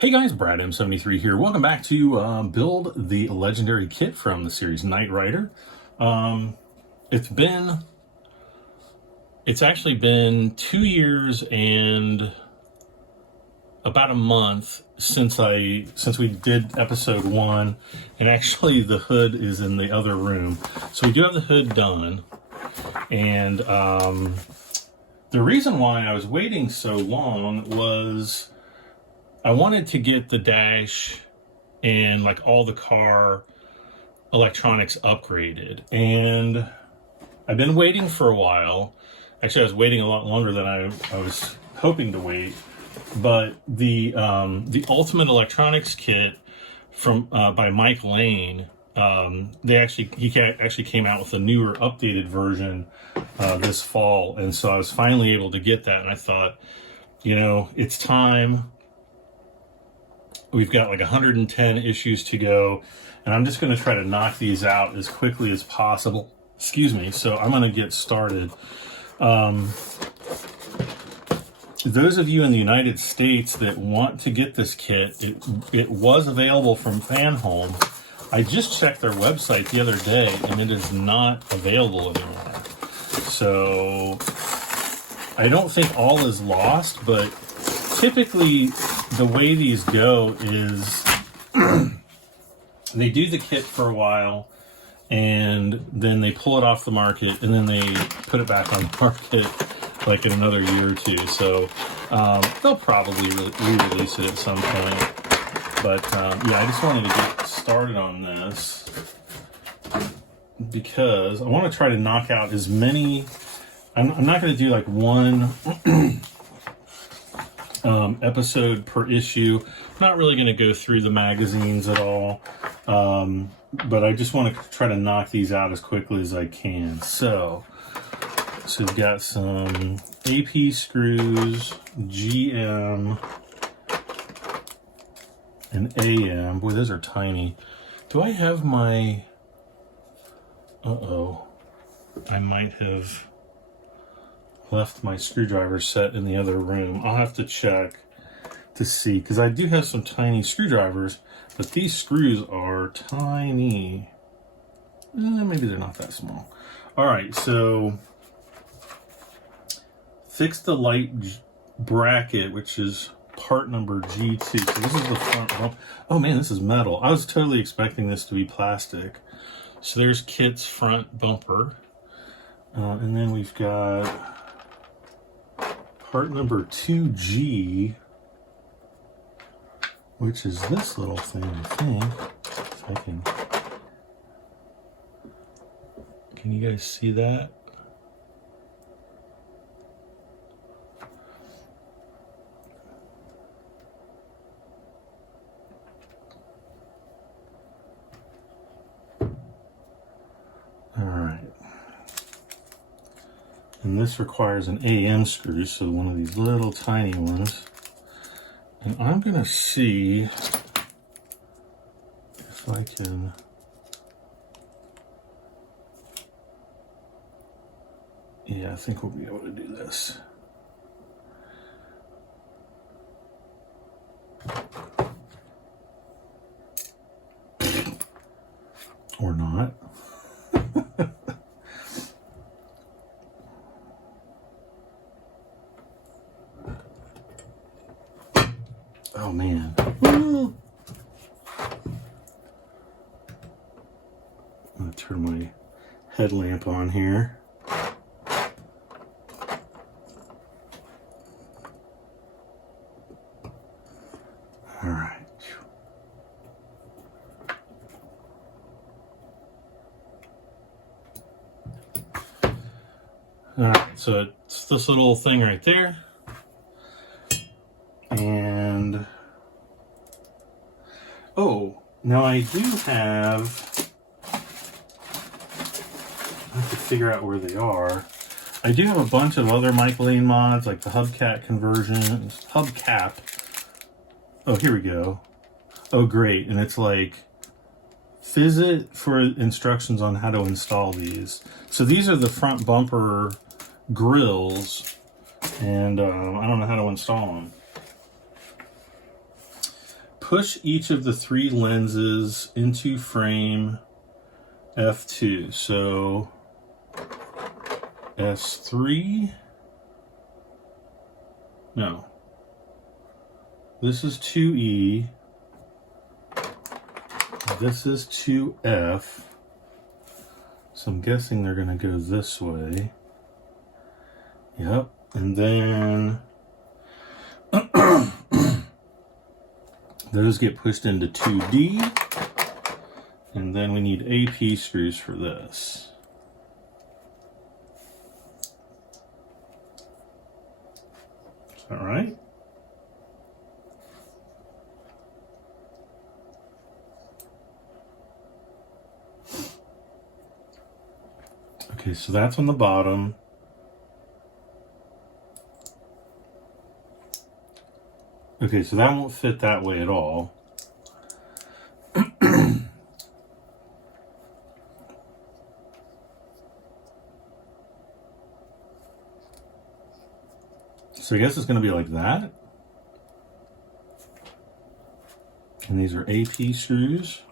Hey guys, Brad M73 here. Welcome back to build the legendary kit from the series Knight Rider. It's actually been 2 years and about a month since we did episode 1, and actually the hood is in the other room. So we do have the hood done, and the reason why I was waiting so long was I wanted to get the dash and like all the car electronics upgraded, and I've been waiting for a while. Actually, I was waiting a lot longer than I was hoping to wait. But the Ultimate Electronics kit from by Mike Lane, he actually came out with a newer, updated version this fall, and so I was finally able to get that. And I thought, you know, it's time. We've got like 110 issues to go, and I'm just going to try to knock these out as quickly as possible. Excuse me. So I'm going to get started. Those of you in the United States that want to get this kit, it was available from Fanhome. I just checked their website the other day, and it is not available anymore. So I don't think all is lost, but typically the way these go is they do the kit for a while, and then they pull it off the market, and then they put it back on the market like in another year or two. So they'll probably re-release it at some point. But yeah, I just wanted to get started on this because I want to try to knock out as many. I'm not going to do like one episode per issue. I'm not really going to go through the magazines at all. But I just want to try to knock these out as quickly as I can. So we've got some AP screws, GM, and AM. Boy, those are tiny. Do I have my... I might have left my screwdriver set in the other room. I'll have to check to see, because I do have some tiny screwdrivers, but these screws are tiny. Maybe they're not that small. All right, so fix the light bracket, which is part number G2. So this is the front bump. Oh man, this is metal. I was totally expecting this to be plastic. So there's KITT's front bumper. And then we've got part number 2G, which is this little thing, I think. If I can you guys see that? All right. And this requires an AM screw, so one of these little tiny ones. And I'm going to see if I can... Yeah, I think we'll be able to do this. Or not. Oh man. I'm gonna turn my headlamp on here. All right. All right, so it's this little thing right there. And oh, now I do have, I have to figure out where they are. I do have a bunch of other Mike Lane mods, like the hubcap conversion, hubcap. Oh, here we go. Oh, great. And it's like, visit for instructions on how to install these. So these are the front bumper grills, and I don't know how to install them. push each of the 3 lenses into frame F2. So S3, no, this is 2E, this is 2F, so I'm guessing they're going to go this way. Yep, and then those get pushed into 2D, and then we need AP screws for this. Is that right? Okay, so that's on the bottom. Okay, so that won't fit that way at all. So I guess it's going to be like that. And these are AP screws.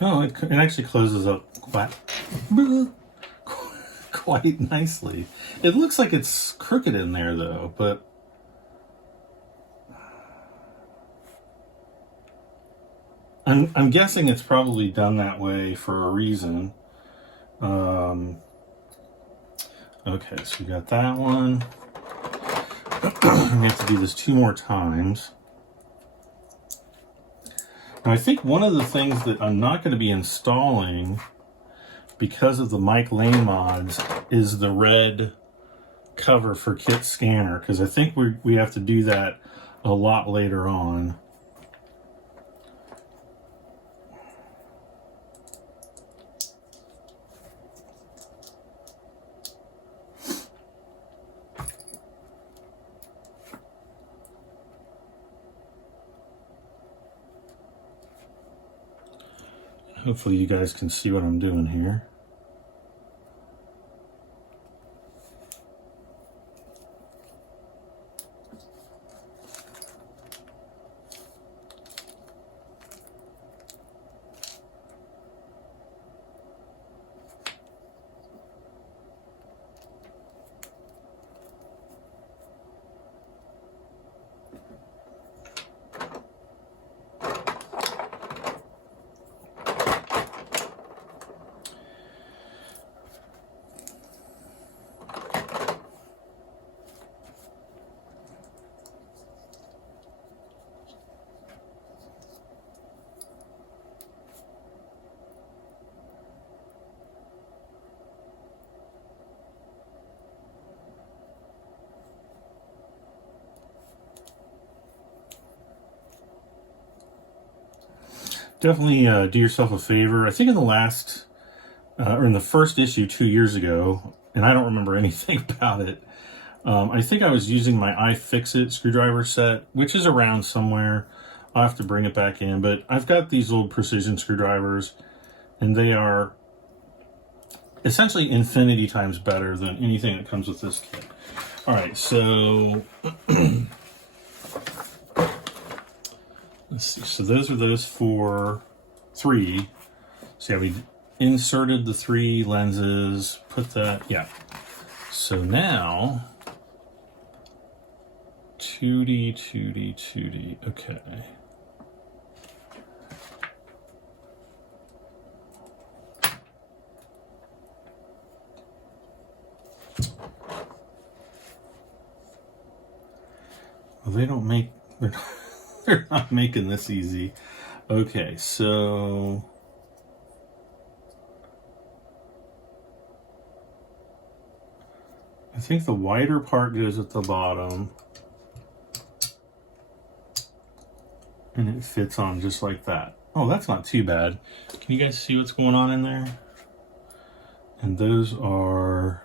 Oh, it actually closes up quite nicely. It looks like it's crooked in there though, but I'm guessing it's probably done that way for a reason. Okay, so we got that one. We have to do this 2 more times. Now, I think one of the things that I'm not going to be installing because of the Mike Lane mods is the red cover for KITT scanner, because I think we have to do that a lot later on. Hopefully you guys can see what I'm doing here. Definitely do yourself a favor. I think in the last, or in the first issue 2 years ago, and I don't remember anything about it, I think I was using my iFixit screwdriver set, which is around somewhere. I'll have to bring it back in, but I've got these old precision screwdrivers, and they are essentially infinity times better than anything that comes with this kit. All right, so let's see. So those are those 3. So yeah, we inserted the 3 lenses, put that, yeah. So now, 2D, 2D, 2D, okay. Well, they don't make They're not making this easy. Okay, so I think the wider part goes at the bottom. And it fits on just like that. Oh, that's not too bad. Can you guys see what's going on in there? And those are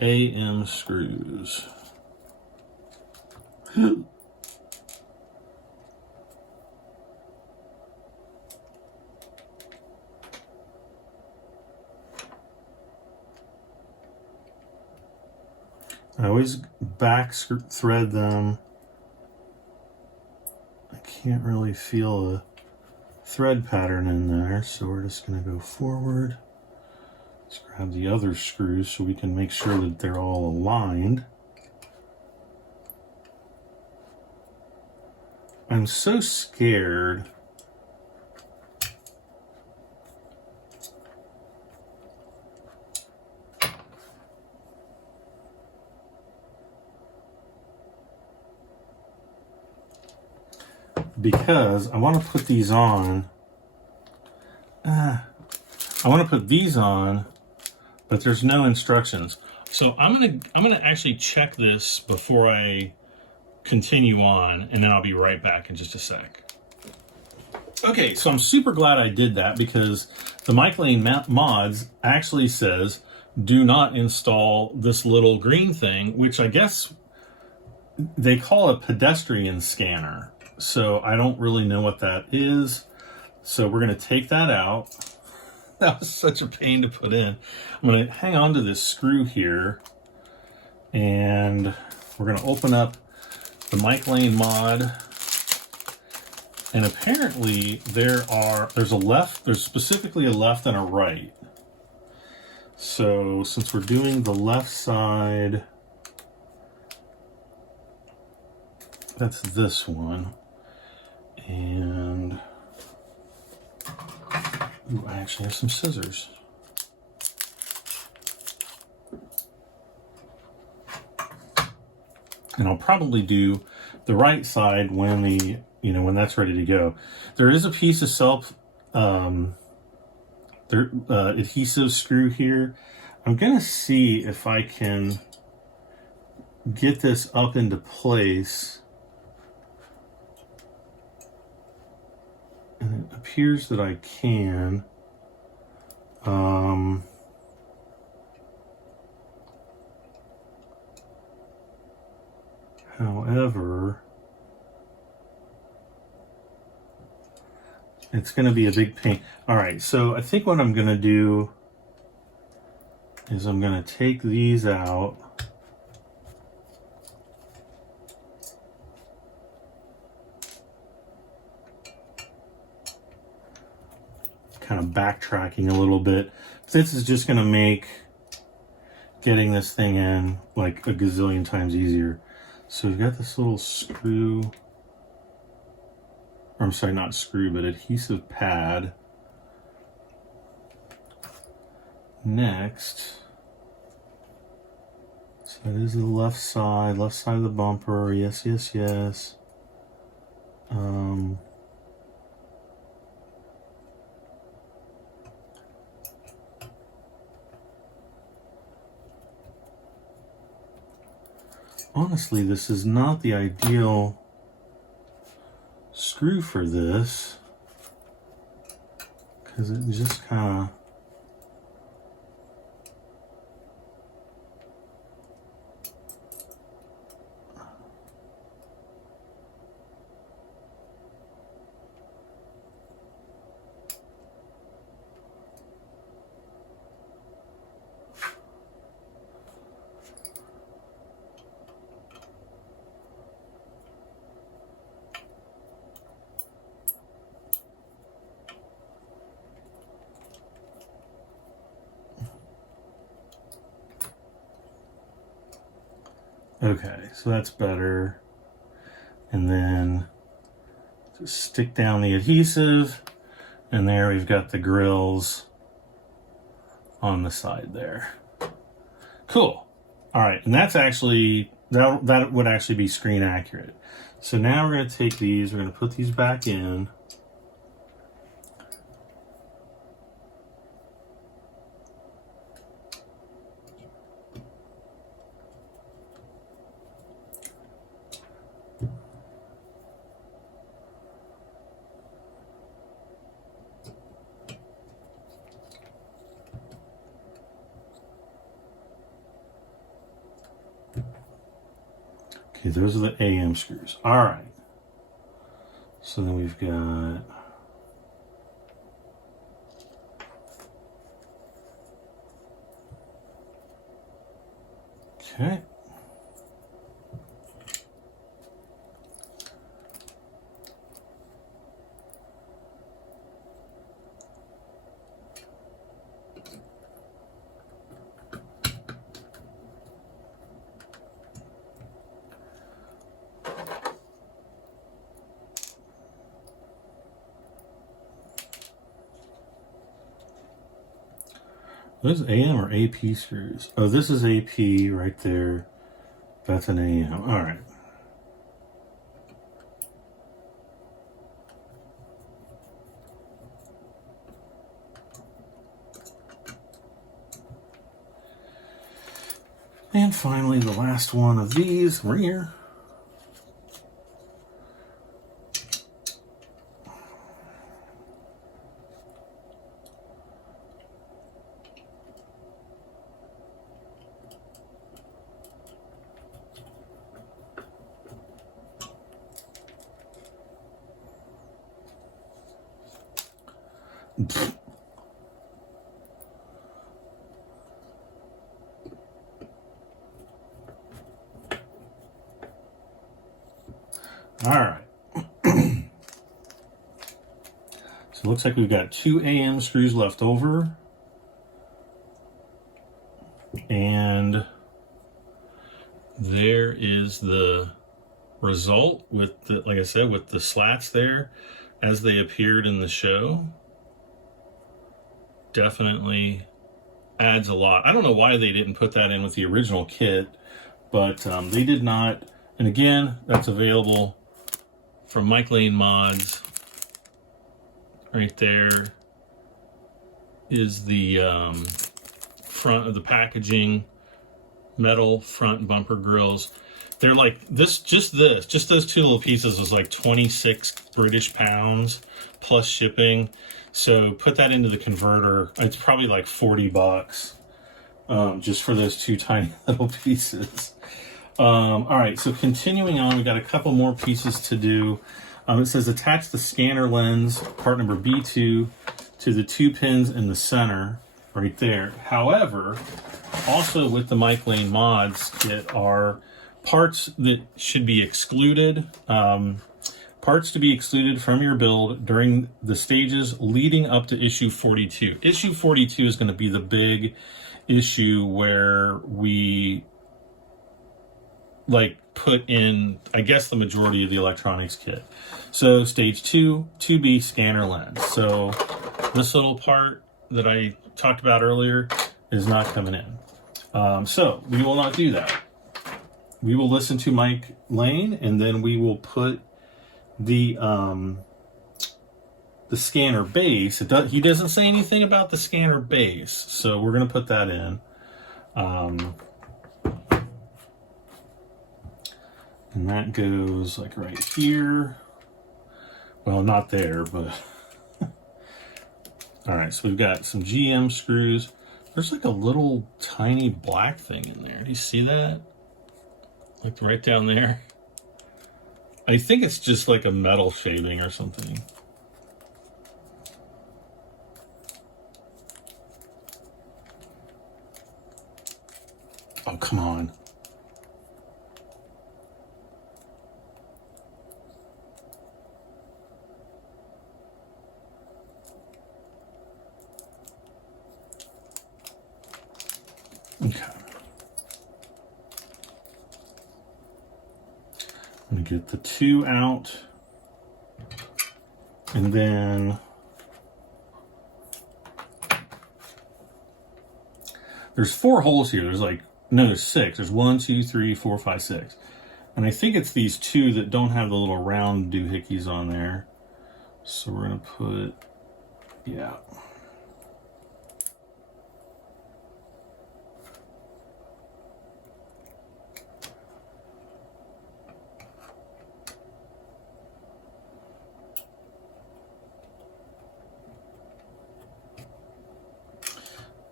AM screws. I always back thread them. I can't really feel a thread pattern in there, so we're just going to go forward. Let's grab the other screws so we can make sure that they're all aligned. I'm so scared because I want to put these on. I want to put these on, but there's no instructions. So I'm gonna actually check this before I continue on, and then I'll be right back in just a sec. Okay, so I'm super glad I did that because the Mic Lane mods actually says do not install this little green thing, which I guess they call a pedestrian scanner. So I don't really know what that is. So we're going to take that out. That was such a pain to put in. I'm going to hang on to this screw here, and we're going to open up the Mic Lane mod. And apparently there's specifically a left and a right. So since we're doing the left side, that's this one. And ooh, I actually have some scissors. And I'll probably do the right side when when that's ready to go. There is a piece of adhesive screw here. I'm gonna see if I can get this up into place. And it appears that I can. However, it's going to be a big pain. All right, so I think what I'm going to do is I'm going to take these out. Kind of backtracking a little bit. This is just going to make getting this thing in like a gazillion times easier. So we've got this little screw, or I'm sorry, not screw, but adhesive pad. Next, so that is the left side of the bumper. Yes, yes, yes. Honestly, this is not the ideal screw for this because it just kind of okay, so that's better. And then just stick down the adhesive, and there we've got the grills on the side there. Cool. All right, and that's actually that would actually be screen accurate. So now we're going to take these, we're going to put these back in. Okay, those are the AM screws. All right. So then we've got... Okay. Those AM or AP screws? Oh, this is AP right there. That's an AM. All right. And finally, the last one of these, right here. All right. So it looks like we've got 2 AM screws left over. And there is the result with the, like I said, with the slats there as they appeared in the show. Definitely adds a lot. I don't know why they didn't put that in with the original kit, but they did not. And again, that's available from Mike Lane Mods. Right there is the front of the packaging, metal front bumper grills. They're like this, just those 2 little pieces was like 26 British pounds plus shipping. So put that into the converter. It's probably like 40 bucks just for those 2 tiny little pieces. All right, so continuing on, we got a couple more pieces to do. It says attach the scanner lens, part number B2, to the 2 pins in the center right there. However, also with the Mike Lane Mods kit are parts that should be excluded. Parts to be excluded from your build during the stages leading up to issue 42. Issue 42 is going to be the big issue where we like put in, I guess, the majority of the electronics kit. So stage 2, 2B scanner lens. So this little part that I talked about earlier is not coming in. So we will not do that. We will listen to Mike Lane, and then we will put the scanner base. He doesn't say anything about the scanner base, so we're going to put that in. And that goes like right here. Well, not there, but... All right, so we've got some GM screws. There's like a little tiny black thing in there. Do you see that? Like right down there. I think it's just like a metal shaving or something. Oh, come on. Okay. I'm going to get the 2 out. And then there's 4 holes here. There's like No, there's 6. There's 1, 2, 3, 4, 5, 6. And I think it's these 2 that don't have the little round doohickeys on there. So we're going to put, yeah.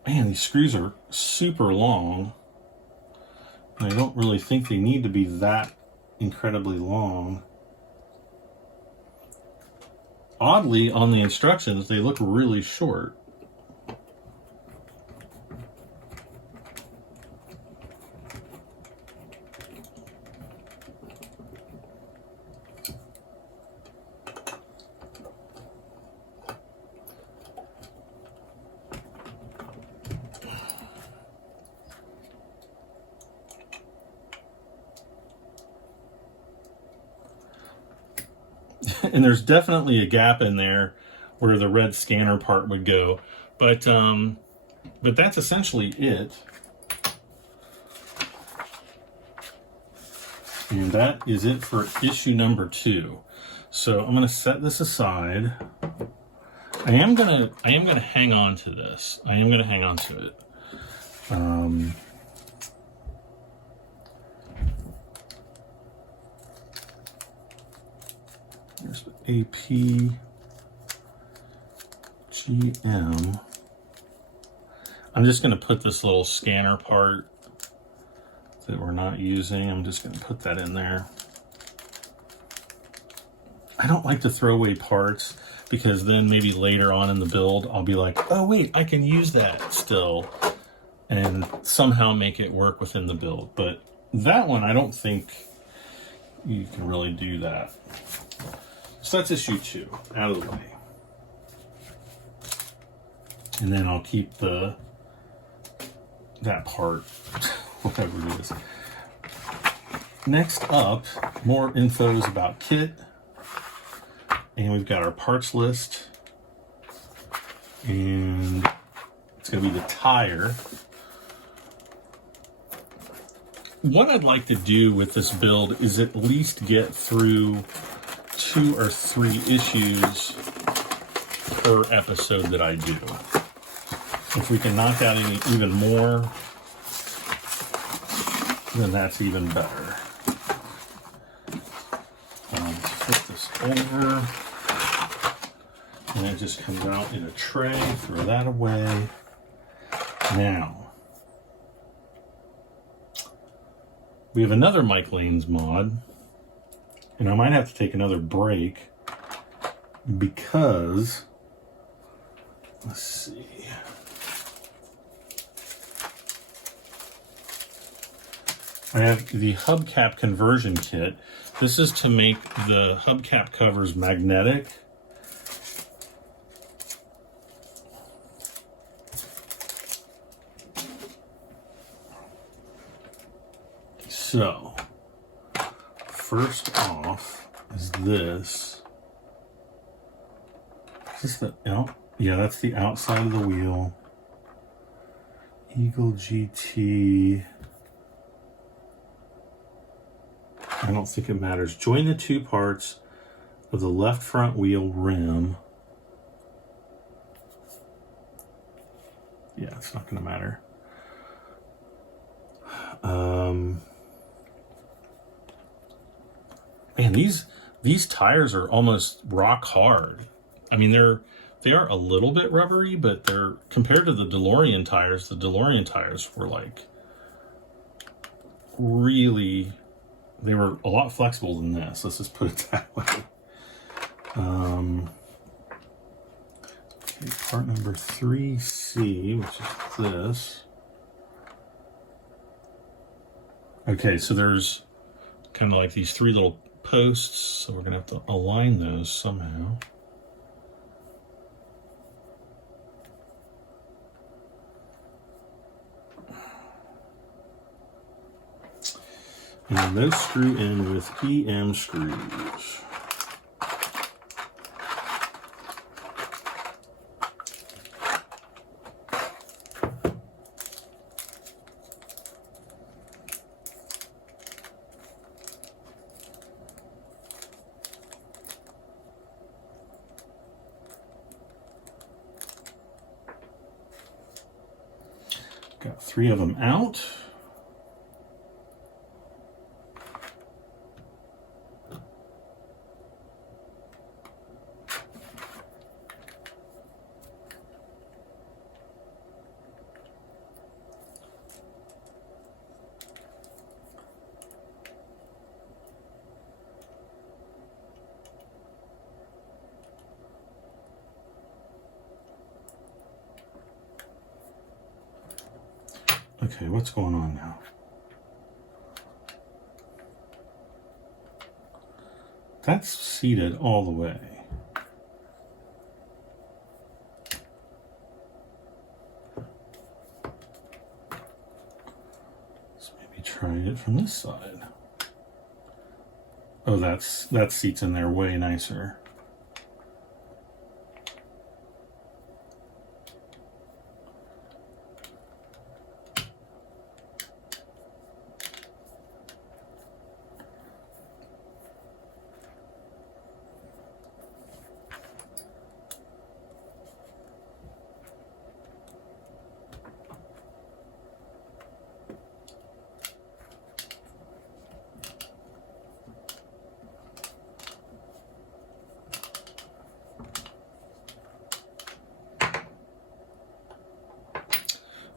Man, these screws are super long. And I don't really think they need to be that incredibly long. Oddly, on the instructions, they look really short. And there's definitely a gap in there where the red scanner part would go, but that's essentially it. And that is it for issue number 2. So I'm going to set this aside. I am gonna hang on to this. I am gonna hang on to it. There's AP GM. I'm just going to put this little scanner part that we're not using. I'm just going to put that in there. I don't like to throw away parts because then maybe later on in the build I'll be like, oh wait, I can use that still and somehow make it work within the build. But that one, I don't think you can really do that. So that's issue 2 out of the way. And then I'll keep that part, whatever it is. Next up, more infos about KITT. And we've got our parts list. And it's going to be the tire. What I'd like to do with this build is at least get through 2 or 3 issues per episode that I do. If we can knock out even more, then that's even better. Flip this over, and it just comes out in a tray. Throw that away. Now, we have another Mike Lanes mod. And I might have to take another break because, let's see. I have the hubcap conversion kit. This is to make the hubcap covers magnetic. So, first off is this. Is this the, yeah, that's the outside of the wheel. Eagle GT. I don't think it matters. Join the 2 parts of the left front wheel rim. Yeah, it's not going to matter. Man, these tires are almost rock hard. I mean, they are a little bit rubbery, but they're compared to the DeLorean tires were like really, they were a lot flexible than this. Let's just put it that way. Okay, part number 3C, which is this. Okay, so there's kind of like these 3 little posts, so we're gonna have to align those somehow. And those screw in with EM screws. Got 3 of them out. Okay, what's going on now? That's seated all the way. Let's maybe try it from this side. Oh, that seat's in there way nicer.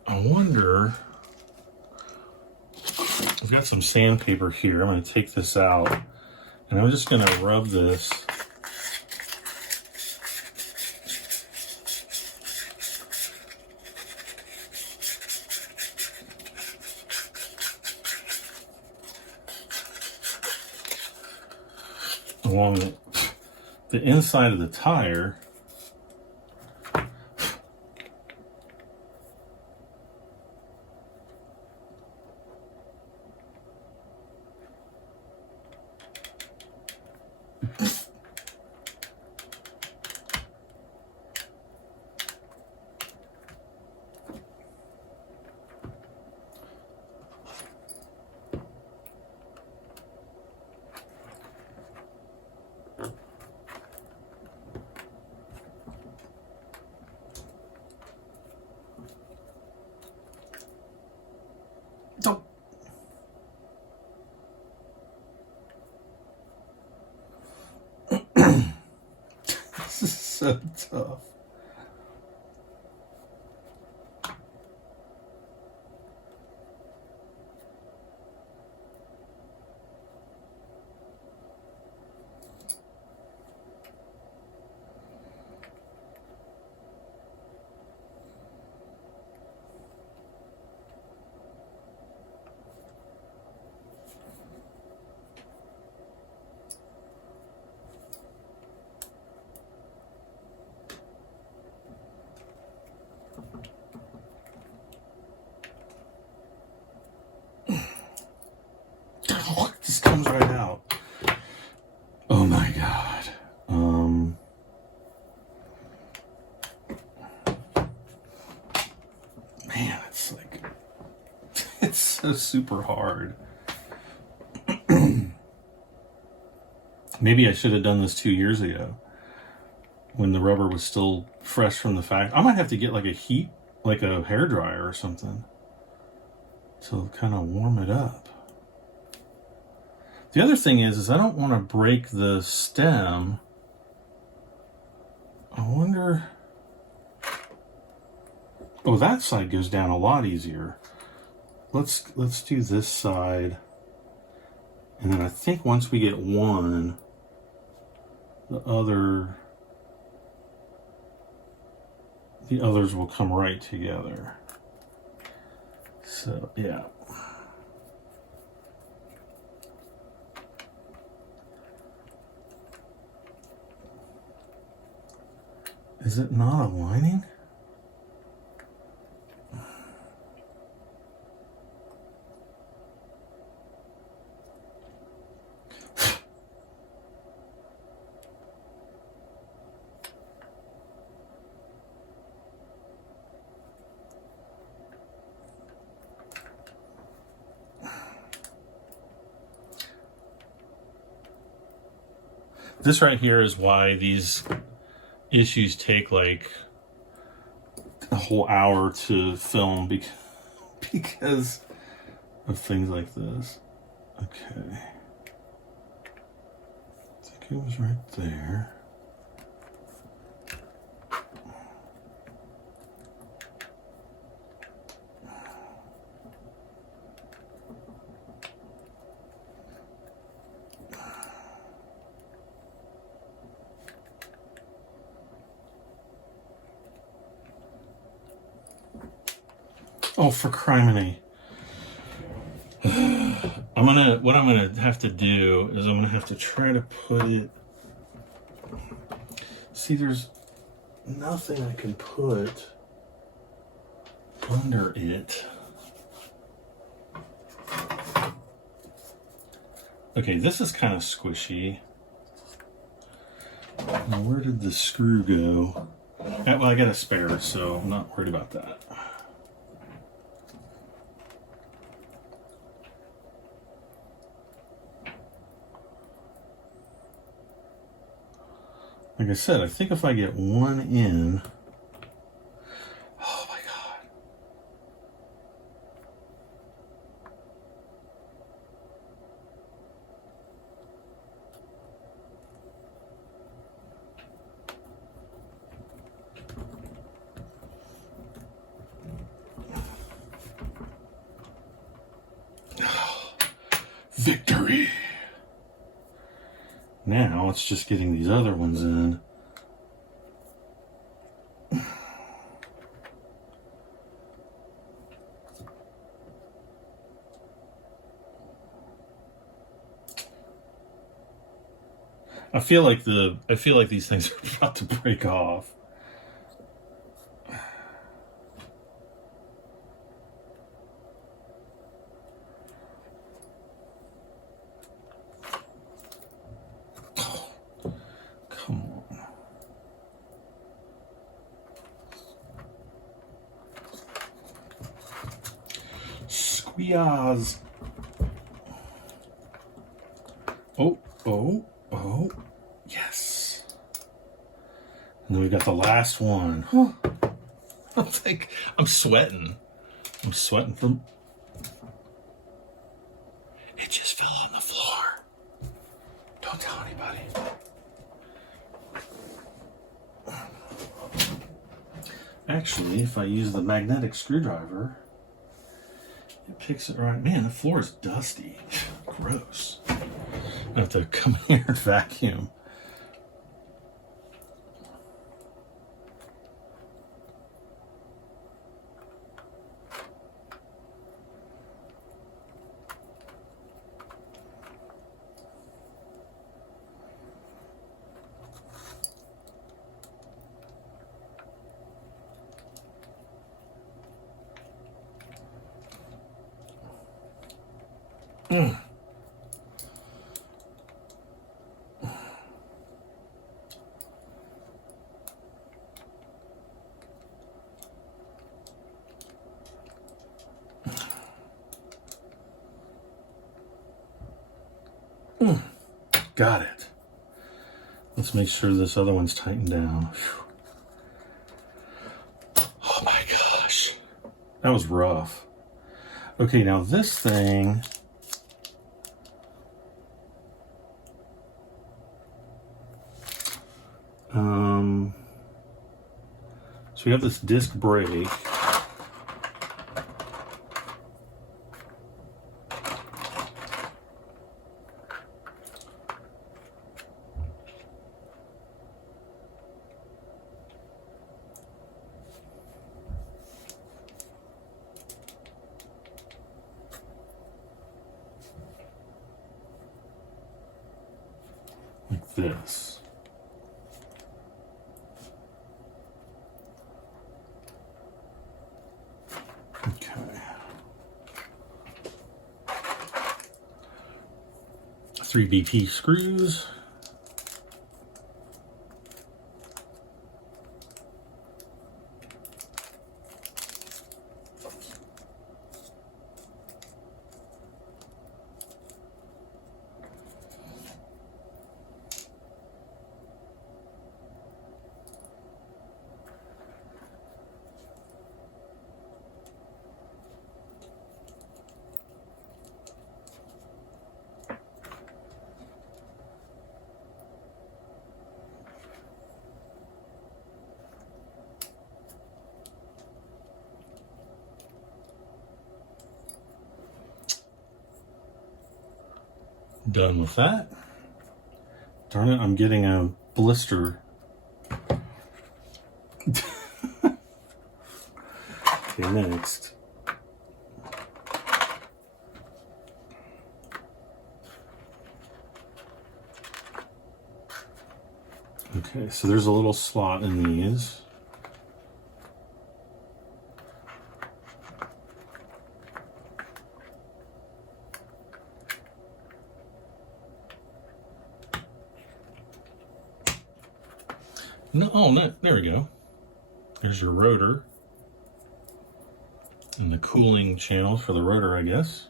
I wonder, I've got some sandpaper here. I'm going to take this out and I'm just going to rub this along the inside of the tire. This is so tough. This comes right out. Oh my God. Man, it's like, it's so super hard. Maybe I should have done this 2 years ago when the rubber was still fresh from the factory. I might have to get like a hairdryer or something to kind of warm it up. The other thing is I don't want to break the stem. I wonder. Oh, that side goes down a lot easier. Let's do this side. And then I think once we get one, the others will come right together. So, yeah. Is it not aligning? This right here is why these issues take like a whole hour to film, because of things like this. Okay. I think it was right there. Oh, for criminy. What I'm gonna have to do is I'm gonna have to try to put it. See, there's nothing I can put under it. Okay, this is kind of squishy. Now, where did the screw go? Well, I got a spare, so I'm not worried about that. Like I said, I think if I get one in, oh my God. Victory! Now it's just getting these other ones in. I feel like these things are about to break off. Squeeze. Oh, yes. And then we've got the last one. I'm sweating. I'm sweating from... It just fell on the floor. Don't tell anybody. Actually, if I use the magnetic screwdriver, it picks it right. Man, the floor is dusty. Gross. I have to come here and vacuum. Got it. Let's make sure this other one's tightened down. Whew. Oh my gosh. That was rough. Okay, now this thing... So we have this disc brake. Like this. Okay. 3 BP screws. done with that. Darn it, I'm getting a blister. Okay, next. Okay, so there's a little slot in these. No, oh, no, there we go. There's your rotor. And the cooling channels for the rotor, I guess.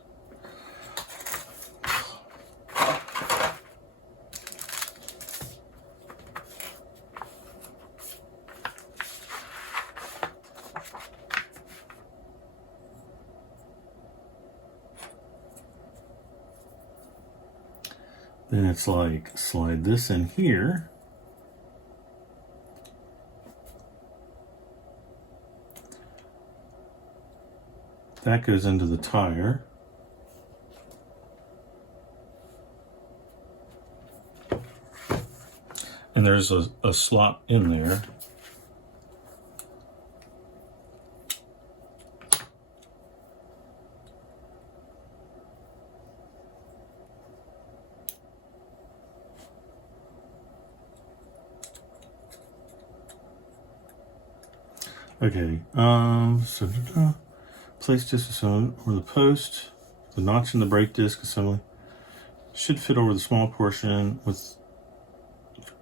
Then it's like, slide this in here. That goes into the tire. And there's a slot in there. Okay, place disc assembly over the post. The notch in the brake disc assembly should fit over the small portion with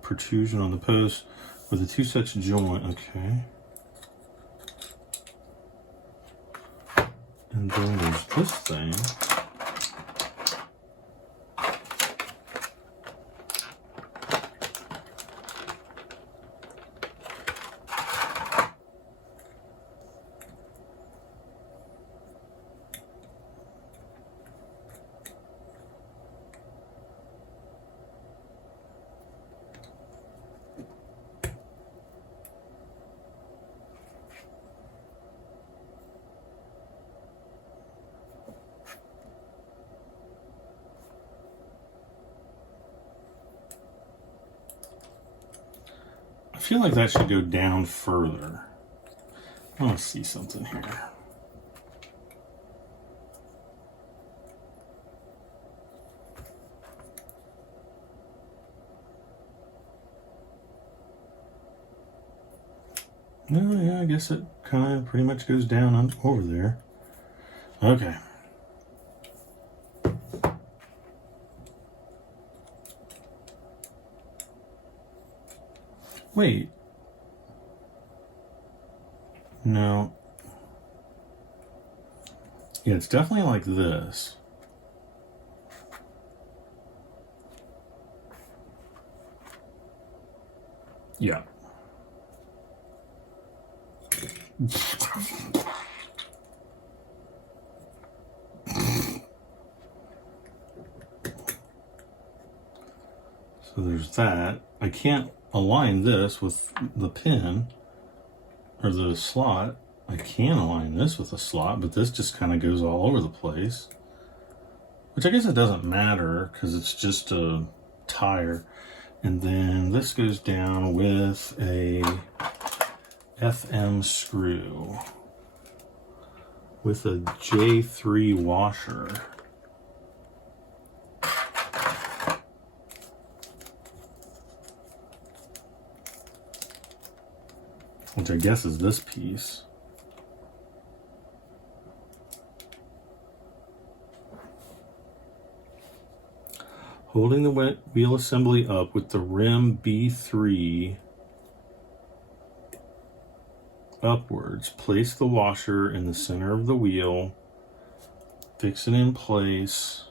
protrusion on the post with the two sets of joint. Okay. And then there's this thing. I feel like that should go down further. I want to see something here. No, yeah, I guess it kind of pretty much goes down on over there. Okay. Wait. No. Yeah, it's definitely like this. Yeah. So there's that. I can't align this with the pin or the slot. I can align this with a slot, but this just kind of goes all over the place. Which I guess it doesn't matter because it's just a tire. And then this goes down with a FM screw with a J3 washer. Which I guess is this piece. Holding the wheel assembly up with the rim B3 upwards, place the washer in the center of the wheel, fix it in place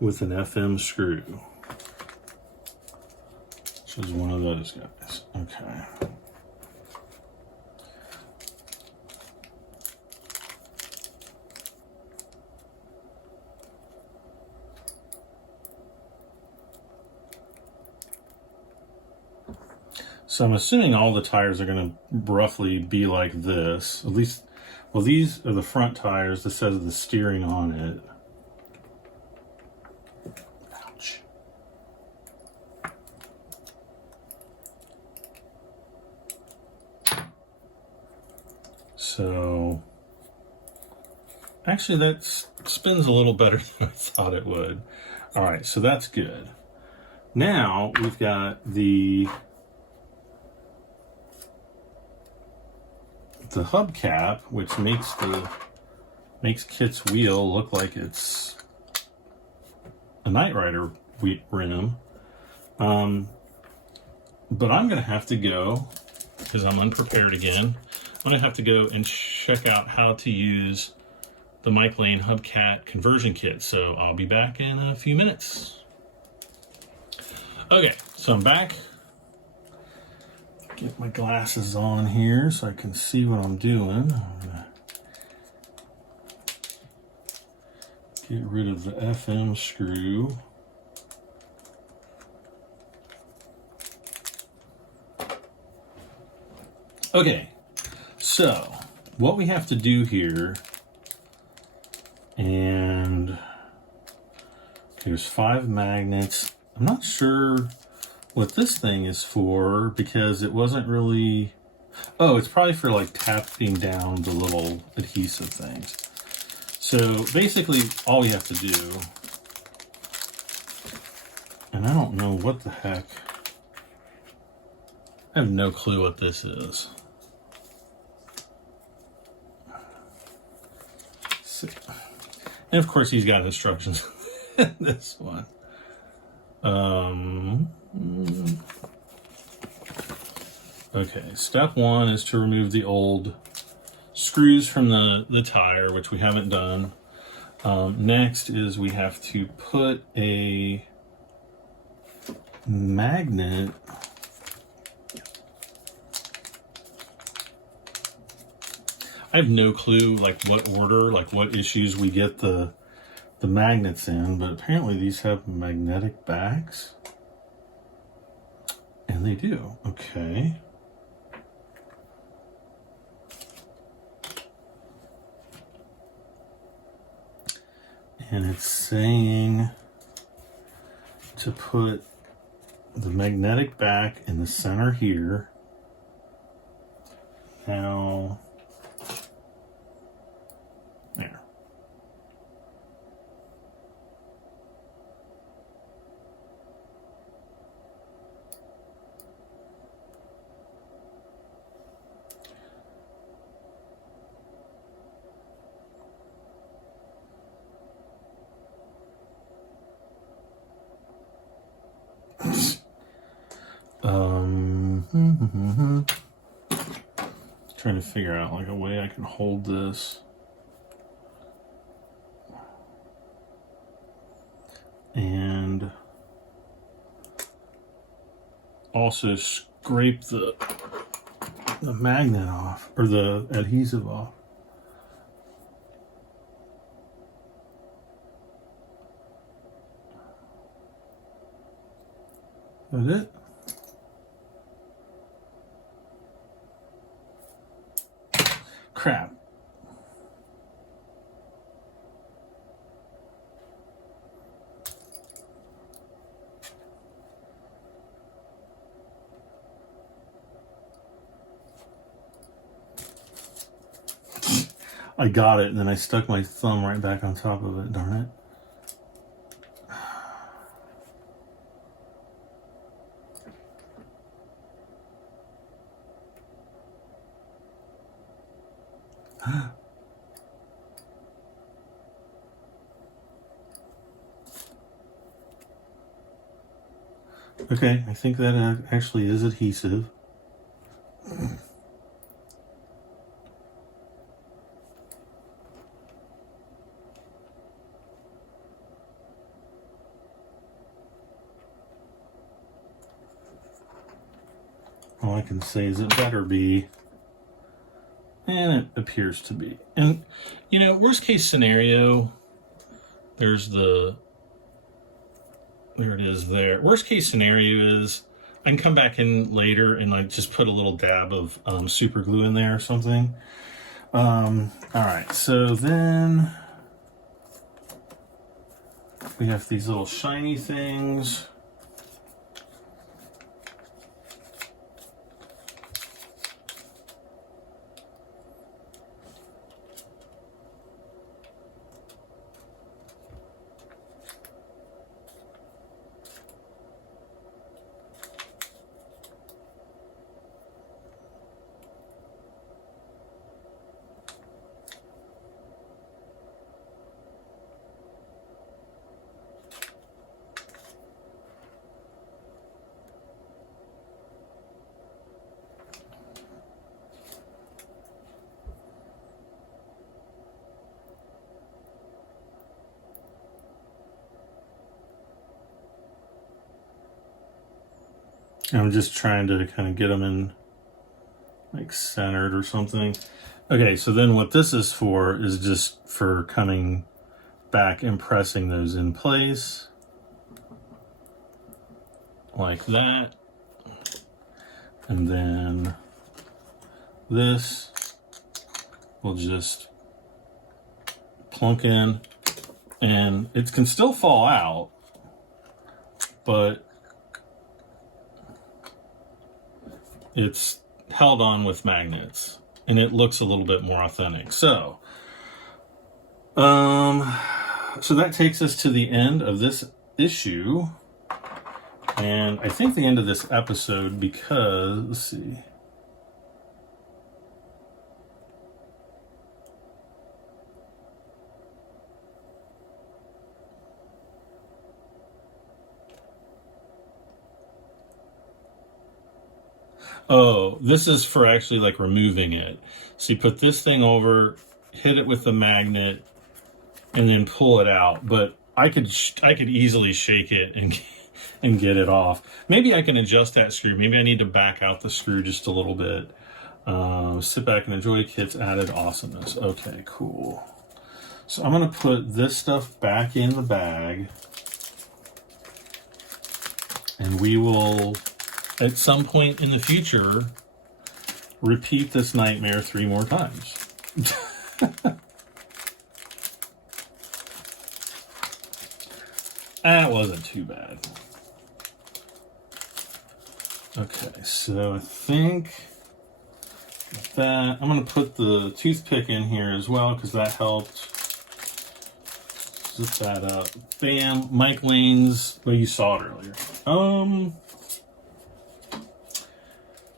with an FM screw. Which is one of those guys. Okay. So I'm assuming all the tires are going to roughly be like this. At least, well, these are the front tires. This has the steering on it. So actually that spins a little better than I thought it would. All right, so that's good. Now we've got the hubcap, which makes KITT's wheel look like it's a Knight Rider rim. But I'm gonna have to go, because I'm unprepared again, I'm gonna have to go and check out how to use the Mic Lane hubcap conversion kit. So I'll be back in a few minutes. Okay, so I'm back. Get my glasses on here so I can see what I'm doing. I'm gonna get rid of the FM screw. Okay, so what we have to do here, and there's 5 magnets. I'm not sure what this thing is for because it wasn't really, oh, it's probably for like tapping down the little adhesive things. So basically all you have to do, and I don't know what the heck, I have no clue what this is. And of course he's got instructions in this one. Okay, step 1 is to remove the old screws from the tire, which we haven't done. Next is we have to put a magnet I have no clue like what order, like what issues we get the magnets in, but apparently these have magnetic backs. And they do. Okay. And it's saying to put the magnetic back in the center here. Now, there. Trying to figure out like a way I can hold this. And also scrape the magnet off, or the adhesive off. Is that it? Crap. I got it, and then I stuck my thumb right back on top of it, darn it. Okay, I think that actually is adhesive. All I can say is it better be. And it appears to be. And, you know, worst case scenario, there's the, there it is there. Worst case scenario is I can come back in later and like just put a little dab of super glue in there or something. All right, so then we have these little shiny things. I'm just trying to kind of get them in like centered or something. Okay, so then what this is for is just for coming back and pressing those in place like that. And then this will just plunk in, and it can still fall out, but it's held on with magnets and it looks a little bit more authentic. So so that takes us to the end of this issue, and I think the end of this episode, because let's see, oh, this is for actually like removing it. So you put this thing over, hit it with the magnet, and then pull it out. But I could easily shake it and get it off. Maybe I can adjust that screw. Maybe I need to back out the screw just a little bit. Sit back and enjoy KITT's added awesomeness. Okay, cool. So I'm gonna put this stuff back in the bag, and we will, at some point in the future, repeat this nightmare 3 more times. That wasn't too bad. Okay, so I think that I'm going to put the toothpick in here as well, because that helped. Zip that up. Bam. Mic lanes. Well, you saw it earlier.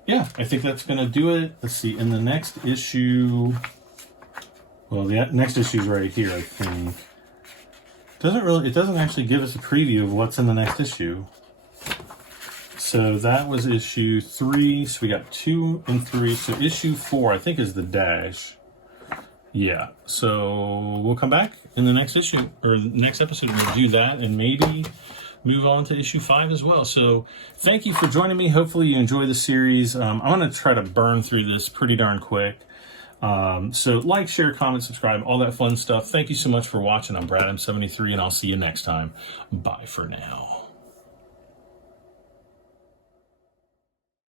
Yeah, I think that's going to do it. Let's see. In the next issue, well, the next issue is right here, I think. It doesn't actually give us a preview of what's in the next issue. So that was issue 3. So we got 2 and 3. So issue 4, I think, is the dash. Yeah. So we'll come back in the next issue, or next episode. We'll do that and maybe move on to issue 5 as well. So thank you for joining me. Hopefully you enjoy the series. I'm going to try to burn through this pretty darn quick. So like, share, comment, subscribe, all that fun stuff. Thank you so much for watching. I'm Brad M73, and I'll see you next time. Bye for now.